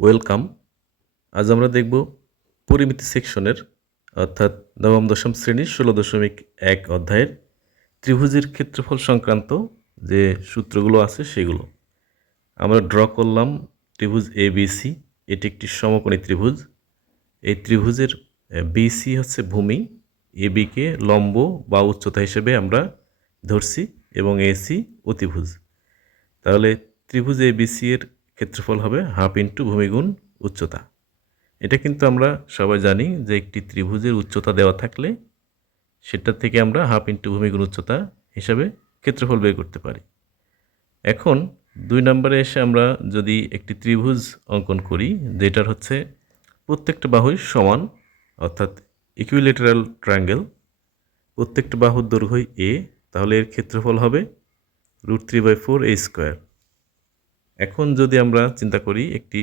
Welcome. আজ আমরা দেখব পরিমিতি সেকশনের, অর্থাৎ নবম, দশম শ্রেণির ষোলো দশমিক এক অধ্যায়ের ত্রিভুজের ক্ষেত্রফল সংক্রান্ত যে সূত্রগুলো আছে সেগুলো। আমরা ড্র করলাম ত্রিভুজ এ বিসি এটি একটি সমকোণী ত্রিভুজ। এই ত্রিভুজের বিসি হচ্ছে ভূমি। এ বিকে লম্ব বা উচ্চতা হিসেবে আমরা ধরছি এবং এসি অতিভুজ। তাহলে ত্রিভুজ এ বিসি এর ক্ষেত্রফল হবে হাফ ইন্টু ভূমিগুণ উচ্চতা। এটা কিন্তু আমরা সবাই জানি যে একটি ত্রিভুজের উচ্চতা দেওয়া থাকলে সেটা থেকে আমরা হাফ ইন্টু ভূমিগুণ উচ্চতা হিসাবে ক্ষেত্রফল বের করতে পারি। এখন দুই নম্বরে এসে আমরা যদি একটি ত্রিভুজ অঙ্কন করি, যেটার হচ্ছে প্রত্যেকটা বাহুই সমান, অর্থাৎ ইকুইলেটারাল ট্রায়াঙ্গেল প্রত্যেকটা বাহুর দৈর্ঘ্যই এ তাহলে এর ক্ষেত্রফল হবে root three by four a square এখন যদি আমরা চিন্তা করি একটি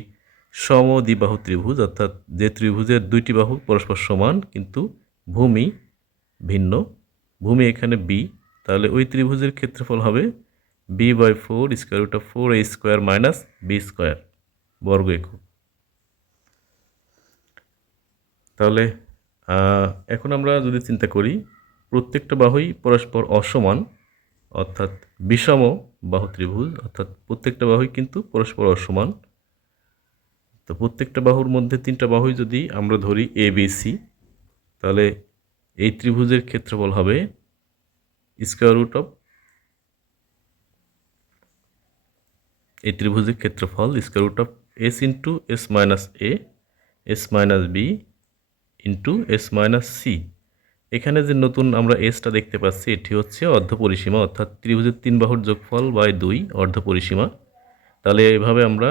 সমদ্বিবাহু ত্রিভুজ, অর্থাৎ যে ত্রিভুজের দুইটি বাহু পরস্পর সমান, কিন্তু ভূমি ভিন্ন, ভূমি এখানে বি তাহলে ওই ত্রিভুজের ক্ষেত্রফল হবে b by four square root of four a square minus b square বর্গ একক। তাহলে এখন আমরা যদি চিন্তা করি, প্রত্যেকটা বাহুই পরস্পর অসমান, অর্থাৎ বিষম বাহু ত্রিভুজ, অর্থাৎ প্রত্যেকটা বাহুই কিন্তু পরস্পর অসমান। তো প্রত্যেকটা বাহুর মধ্যে তিনটা বাহুই যদি আমরা ধরি এ বি সি তাহলে এই ত্রিভুজের ক্ষেত্রফল হবে স্কোয়ার রুট অফ এই ত্রিভুজের ক্ষেত্রফল square root of s into s minus a s minus b into s minus c এখানে যে নতুন আমরা এসটা দেখতে পাচ্ছি, এটি হচ্ছে অর্ধ পরিসীমা অর্থাৎ ত্রিভুজের তিন বাহুর যোগফল বাই দুই অর্ধ পরিসীমা তাহলে এভাবে আমরা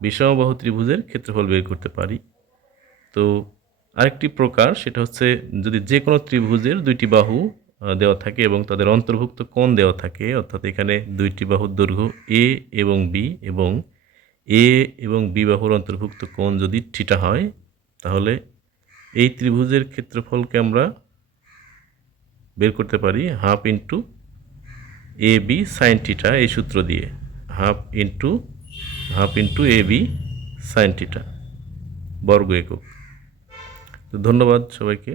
বিষমবাহু ত্রিভুজের ক্ষেত্রফল বের করতে পারি। তো আরেকটি প্রকার, সেটা হচ্ছে যদি যে কোনো ত্রিভুজের দুইটি বাহু দেওয়া থাকে এবং তাদের অন্তর্ভুক্ত কোণ দেওয়া থাকে, অর্থাৎ এখানে দুইটি বাহুর দৈর্ঘ্য এ এবং বি এবং এ এবং বি বাহুর অন্তর্ভুক্ত কোণ যদি থিটা হয়, তাহলে এই ত্রিভুজের ক্ষেত্রফলকে আমরা বের করতে পারি half into a b sine theta এই সূত্র দিয়ে। Half into half into a b sine theta বর্গ একক। তো ধন্যবাদ সবাইকে।